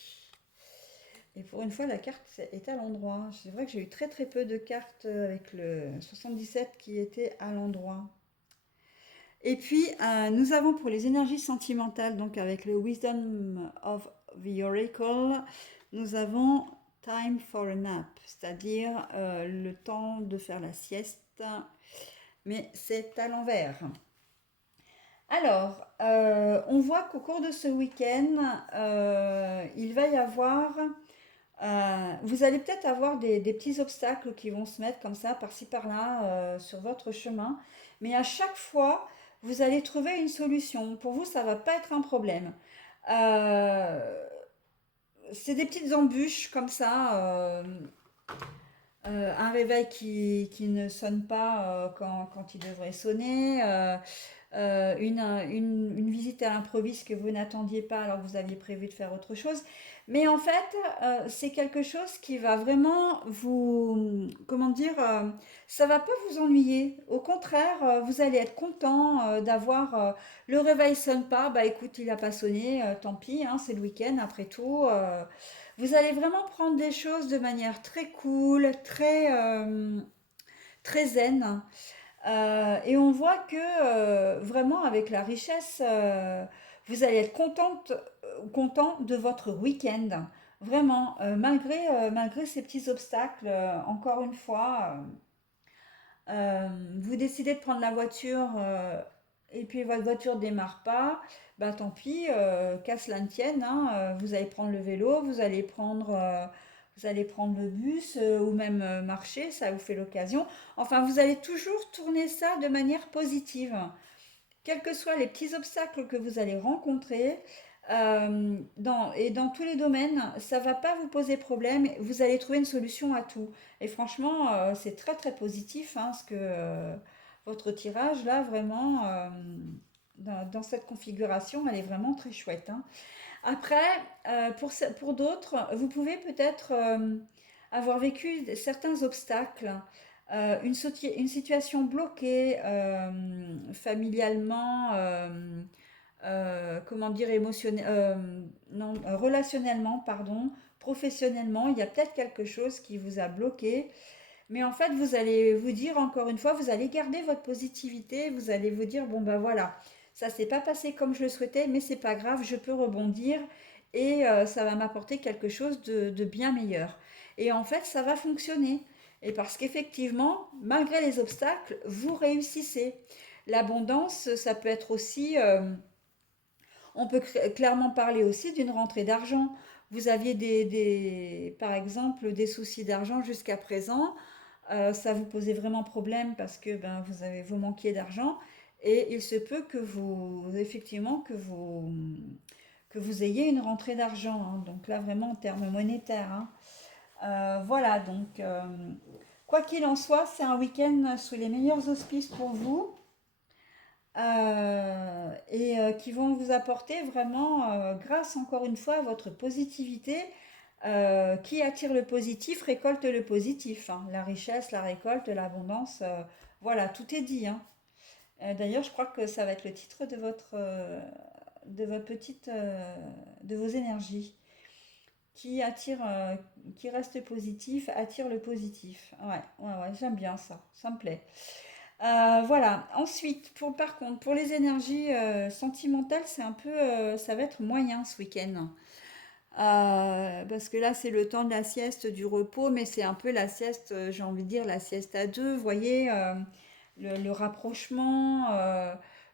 Et pour une fois, la carte est à l'endroit. C'est vrai que j'ai eu très très peu de cartes avec le 77 qui étaient à l'endroit. Et puis, nous avons pour les énergies sentimentales, donc avec le Wisdom of the Oracle, nous avons Time for a nap, c'est-à-dire le temps de faire la sieste, mais c'est à l'envers. Alors, on voit qu'au cours de ce week-end, il va y avoir, vous allez peut-être avoir des petits obstacles qui vont se mettre comme ça, par-ci par-là, sur votre chemin, mais à chaque fois, vous allez trouver une solution. Pour vous, ça ne va pas être un problème. Euh, c'est des petites embûches comme ça, un réveil qui ne sonne pas quand il devrait sonner, une visite à l'improviste que vous n'attendiez pas alors que vous aviez prévu de faire autre chose. Mais en fait, c'est quelque chose qui va vraiment vous, comment dire, ça va pas vous ennuyer. Au contraire, vous allez être content d'avoir le réveil sonne pas. Bah écoute, il a pas sonné, tant pis, hein, c'est le week-end après tout. Vous allez vraiment prendre des choses de manière très cool, très zen. Et on voit que vraiment avec la richesse, vous allez être content de votre week-end. Vraiment, malgré ces petits obstacles, encore une fois, vous décidez de prendre la voiture et puis votre voiture démarre pas, bah tant pis, qu'à cela ne tienne, hein, vous allez prendre le vélo, vous allez prendre le bus ou même marcher, ça vous fait l'occasion. Enfin, vous allez toujours tourner ça de manière positive. Quels que soient les petits obstacles que vous allez rencontrer, et dans tous les domaines, ça ne va pas vous poser problème. Vous allez trouver une solution à tout. Et franchement, c'est très très positif hein, ce que votre tirage là, vraiment, dans cette configuration, elle est vraiment très chouette. Hein. Après, pour d'autres, vous pouvez peut-être avoir vécu certains obstacles, une situation bloquée familialement, comment dire, non, relationnellement, pardon, professionnellement. Il y a peut-être quelque chose qui vous a bloqué. Mais en fait, vous allez vous dire, encore une fois, vous allez garder votre positivité, vous allez vous dire, bon ben voilà, ça s'est pas passé comme je le souhaitais, mais c'est pas grave, je peux rebondir et ça va m'apporter quelque chose de bien meilleur. Et en fait, ça va fonctionner. Et parce qu'effectivement, malgré les obstacles, vous réussissez. L'abondance, ça peut être aussi, on peut clairement parler aussi d'une rentrée d'argent. Vous aviez par exemple, des soucis d'argent jusqu'à présent. Ça vous posait vraiment problème parce que ben, vous manquiez d'argent et il se peut que effectivement, que vous ayez une rentrée d'argent. Hein. Donc là, vraiment en termes monétaires. Hein. Voilà, donc quoi qu'il en soit, c'est un week-end sous les meilleurs auspices pour vous et qui vont vous apporter vraiment, grâce encore une fois à votre positivité, qui attire le positif récolte le positif. Hein. La richesse, la récolte, l'abondance, voilà, tout est dit. Hein. D'ailleurs, je crois que ça va être le titre de votre de vos énergies. Qui attire, qui reste positif, attire le positif. Ouais, ouais, ouais, j'aime bien ça, ça me plaît. Voilà. Ensuite, par contre, pour les énergies sentimentales, ça va être moyen ce week-end. Parce que là, c'est le temps de la sieste, du repos, mais c'est un peu la sieste, j'ai envie de dire, la sieste à deux. Vous voyez, le rapprochement,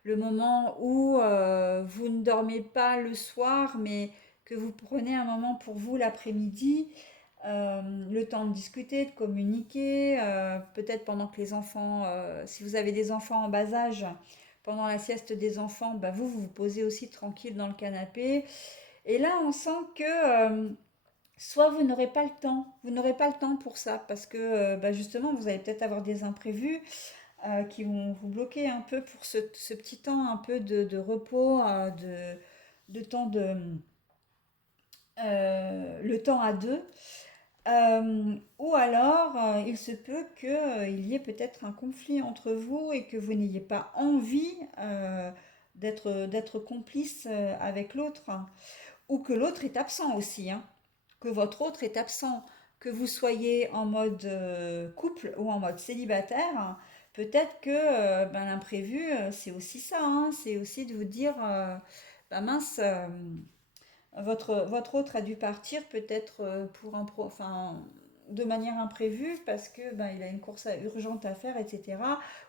le moment où vous ne dormez pas le soir, mais que vous prenez un moment pour vous l'après-midi, le temps de discuter, de communiquer, peut-être pendant que les enfants, si vous avez des enfants en bas âge, pendant la sieste des enfants, bah vous vous posez aussi tranquille dans le canapé. Et là, on sent que soit vous n'aurez pas le temps pour ça, parce que bah, justement, vous allez peut-être avoir des imprévus qui vont vous bloquer un peu pour ce petit temps un peu de repos, de temps le temps à deux. Ou alors, il se peut qu'il y ait peut-être un conflit entre vous et que vous n'ayez pas envie d'être complice avec l'autre, hein. Ou que l'autre est absent aussi, hein. Que votre autre est absent, que vous soyez en mode couple ou en mode célibataire, hein. Peut-être que ben, l'imprévu, c'est aussi ça, hein. C'est aussi de vous dire, bah mince, votre autre a dû partir peut-être enfin, de manière imprévue parce que ben, il a une course urgente à faire, etc.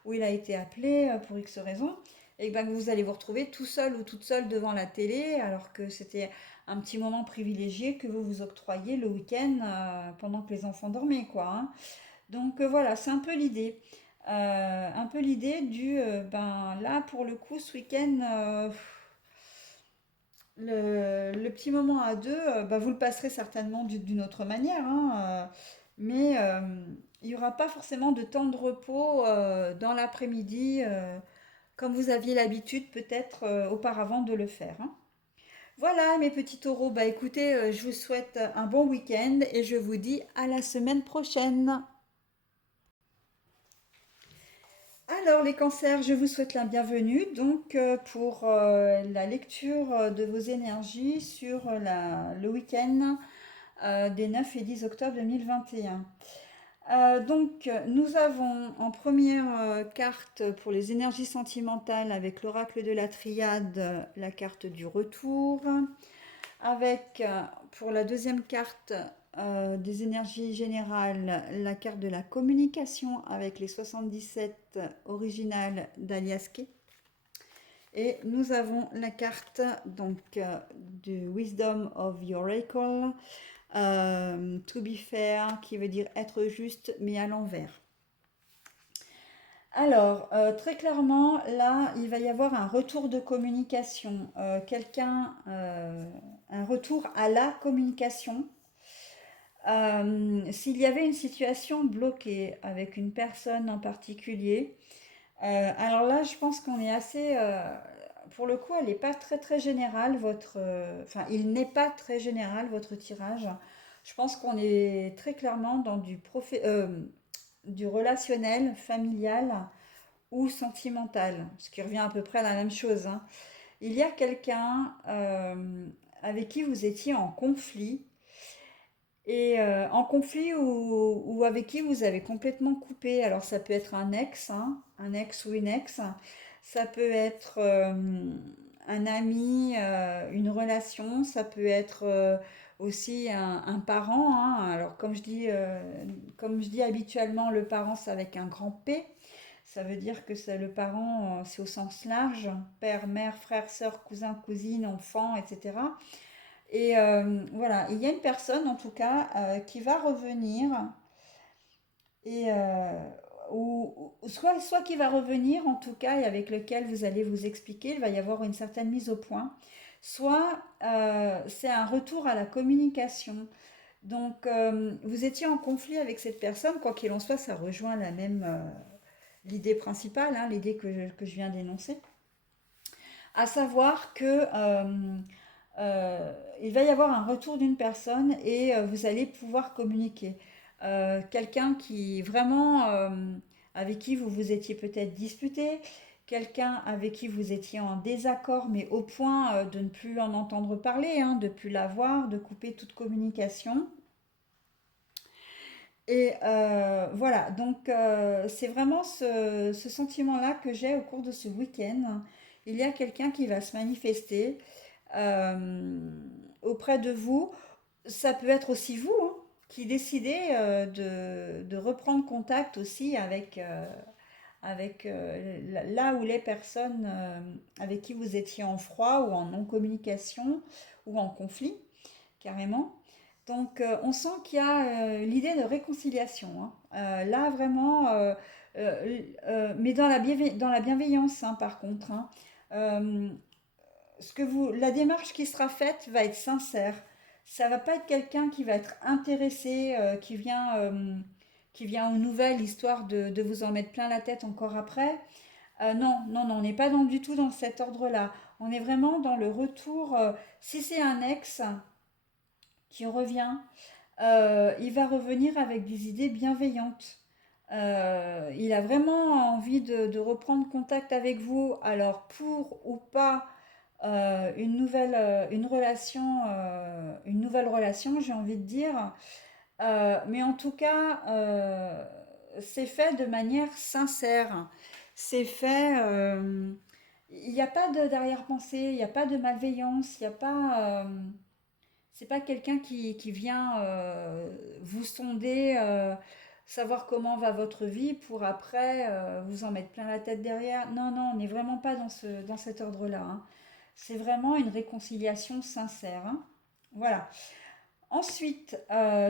Ou il a été appelé pour X raison. Et ben, vous allez vous retrouver tout seul ou toute seule devant la télé alors que c'était un petit moment privilégié que vous vous octroyez le week-end pendant que les enfants dormaient, quoi. Hein. Donc voilà, c'est un peu l'idée. Un peu l'idée ben là pour le coup ce week-end le petit moment à deux, bah, vous le passerez certainement d'une autre manière, hein, mais il n'y aura pas forcément de temps de repos dans l'après-midi comme vous aviez l'habitude peut-être auparavant de le faire, hein. Voilà mes petits taureaux, bah écoutez, je vous souhaite un bon week-end et je vous dis à la semaine prochaine. Alors les cancers, je vous souhaite la bienvenue donc pour la lecture de vos énergies sur le week-end des 9 et 10 octobre 2021. Donc nous avons en première carte pour les énergies sentimentales avec l'oracle de la triade, la carte du retour. Avec pour la deuxième carte des énergies générales, la carte de la communication avec les 77 originales d'Aliaske. Et nous avons la carte donc du Wisdom of your Oracle, to be fair, qui veut dire être juste mais à l'envers. Alors, très clairement, là, il va y avoir un retour de communication, un retour à la communication. S'il y avait une situation bloquée avec une personne en particulier, alors là, je pense qu'on est assez, pour le coup, elle n'est pas très très générale, enfin, il n'est pas très général, votre tirage. Je pense qu'on est très clairement dans du relationnel, familial ou sentimental, ce qui revient à peu près à la même chose, hein. Il y a quelqu'un avec qui vous étiez en conflit, et en conflit ou avec qui vous avez complètement coupé. Alors ça peut être un ex, hein, un ex ou une ex, ça peut être un ami, une relation, ça peut être aussi un parent, hein. Alors comme je dis habituellement, le parent c'est avec un grand P. Ça veut dire que c'est le parent, c'est au sens large, père, mère, frère, sœur, cousin, cousine, enfant, etc. Et voilà, il y a une personne en tout cas qui va revenir et soit qui va revenir en tout cas et avec lequel vous allez vous expliquer, il va y avoir une certaine mise au point, soit c'est un retour à la communication. Donc vous étiez en conflit avec cette personne, quoi qu'il en soit, ça rejoint la même l'idée principale, hein, l'idée que je viens d'énoncer, à savoir que il va y avoir un retour d'une personne et vous allez pouvoir communiquer. Quelqu'un qui vraiment avec qui vous vous étiez peut-être disputé, quelqu'un avec qui vous étiez en désaccord, mais au point de ne plus en entendre parler, hein, de ne plus la voir, de couper toute communication. Et voilà, donc c'est vraiment ce sentiment-là que j'ai au cours de ce week-end. Il y a quelqu'un qui va se manifester euh, auprès de vous. Ça peut être aussi vous, hein, qui décidez de reprendre contact aussi avec là où les personnes avec qui vous étiez en froid ou en non-communication ou en conflit, carrément. Donc on sent qu'il y a l'idée de réconciliation, hein. Là vraiment, mais dans la bienveillance, hein, par contre, hein. Euh, la démarche qui sera faite va être sincère. Ça va pas être quelqu'un qui va être intéressé, qui vient aux nouvelles histoire de vous en mettre plein la tête encore après. Non, non, non, on n'est pas du tout dans cet ordre-là. On est vraiment dans le retour. Si c'est un ex qui revient, il va revenir avec des idées bienveillantes. Il a vraiment envie de reprendre contact avec vous. Alors pour ou pas une nouvelle relation, j'ai envie de dire. Mais en tout cas, c'est fait de manière sincère. C'est fait. Il n'y a pas d'arrière-pensée, il n'y a pas de malveillance, il n'y a pas. C'est pas quelqu'un qui vient vous sonder, savoir comment va votre vie pour après vous en mettre plein la tête derrière. Non, non, on n'est vraiment pas dans cet ordre-là, hein. C'est vraiment une réconciliation sincère, hein. Voilà. Ensuite,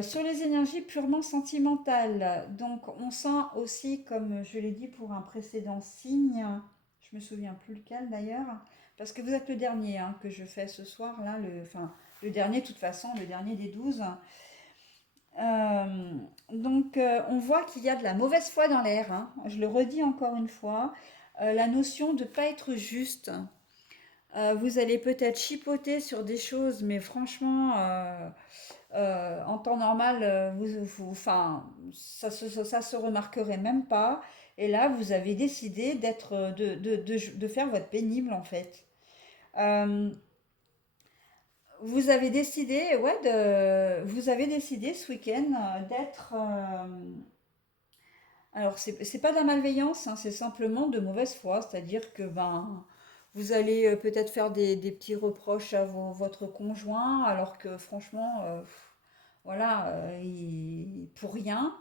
sur les énergies purement sentimentales, donc on sent aussi, comme je l'ai dit pour un précédent signe, je me souviens plus lequel d'ailleurs, parce que vous êtes le dernier, hein, que je fais ce soir, là, enfin, le dernier de toute façon, le dernier des 12. Donc on voit qu'il y a de la mauvaise foi dans l'air, hein. Je le redis encore une fois. la notion de ne pas être juste. Vous allez peut-être chipoter sur des choses, mais franchement, en temps normal, enfin, ça se remarquerait même pas. Et là, vous avez décidé de faire votre pénible, en fait. Euh, vous avez décidé ce week-end d'être. Alors, c'est pas de la malveillance, hein, c'est simplement de mauvaise foi. C'est-à-dire que ben, vous allez peut-être faire des petits reproches à votre conjoint, alors que franchement, voilà, pour rien.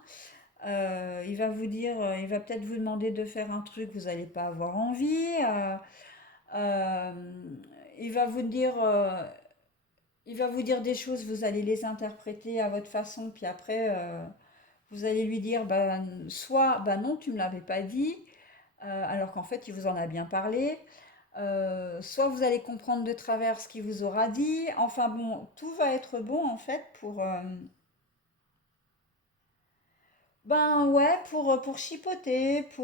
Il va peut-être vous demander de faire un truc, vous n'allez pas avoir envie. Euh, il va vous dire, euh, il va vous dire des choses, vous allez les interpréter à votre façon, puis après, vous allez lui dire, bah, soit, bah non, tu me l'avais pas dit, alors qu'en fait, il vous en a bien parlé. Soit vous allez comprendre de travers ce qu'il vous aura dit. Enfin bon, tout va être bon en fait ben ouais, pour chipoter, je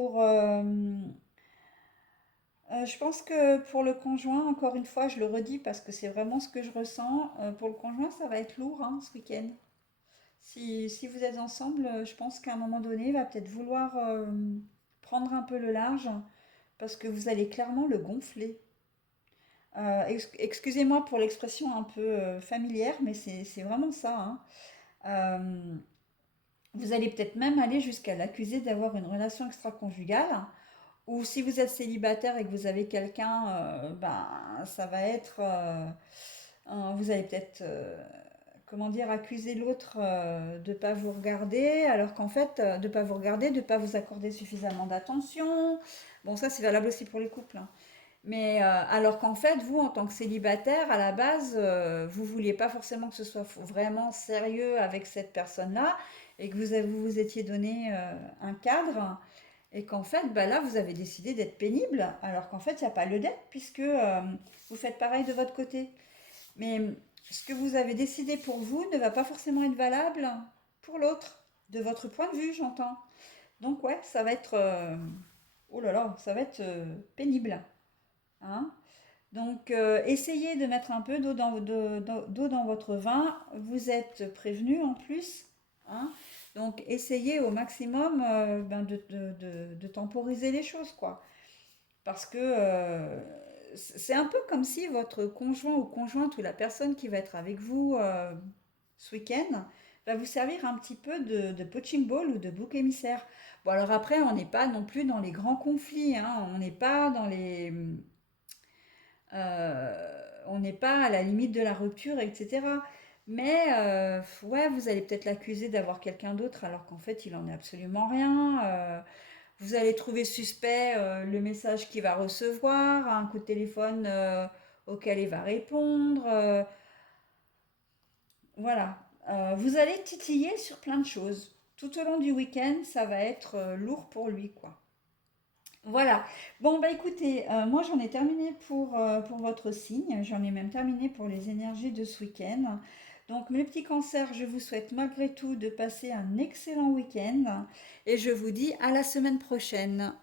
pense que pour le conjoint, encore une fois, je le redis parce que c'est vraiment ce que je ressens. Pour le conjoint, ça va être lourd hein, ce week-end. Si vous êtes ensemble, je pense qu'à un moment donné, il va peut-être vouloir prendre un peu le large parce que vous allez clairement le gonfler. Excusez-moi pour l'expression un peu familière, mais c'est vraiment ça, hein. Euh, Vous allez peut-être même aller jusqu'à l'accuser d'avoir une relation extra-conjugale. Ou si vous êtes célibataire et que vous avez quelqu'un, ben, ça va être... vous allez peut-être, comment dire, accuser l'autre de ne pas vous regarder, alors qu'en fait, de ne pas vous regarder, de ne pas vous accorder suffisamment d'attention. Bon, ça, c'est valable aussi pour les couples, hein. Mais alors qu'en fait, vous, en tant que célibataire, à la base, vous vouliez pas forcément que ce soit vraiment sérieux avec cette personne-là et que vous vous étiez donné un cadre et qu'en fait, bah là, vous avez décidé d'être pénible alors qu'en fait, il n'y a pas lieu d'être puisque vous faites pareil de votre côté. Mais ce que vous avez décidé pour vous ne va pas forcément être valable pour l'autre, de votre point de vue, j'entends. Donc ouais, ça va être... oh là là, ça va être pénible. Hein. Donc, essayez de mettre un peu d'eau dans votre vin. Vous êtes prévenu en plus, hein. Donc, essayez au maximum ben, de temporiser les choses, quoi. Parce que c'est un peu comme si votre conjoint ou conjointe ou la personne qui va être avec vous ce week-end va vous servir un petit peu de punching ball ou de bouc émissaire. Bon, alors après, on n'est pas non plus dans les grands conflits, hein. On n'est pas dans on n'est pas à la limite de la rupture, etc. Mais ouais, vous allez peut-être l'accuser d'avoir quelqu'un d'autre alors qu'en fait, il en est absolument rien. Vous allez trouver suspect le message qu'il va recevoir, un coup de téléphone auquel il va répondre. Voilà. Vous allez titiller sur plein de choses. Tout au long du week-end, ça va être lourd pour lui, quoi. Voilà. Bon, bah écoutez, moi j'en ai terminé pour votre signe. J'en ai même terminé pour les énergies de ce week-end. Donc, mes petits cancers, je vous souhaite malgré tout de passer un excellent week-end et je vous dis à la semaine prochaine.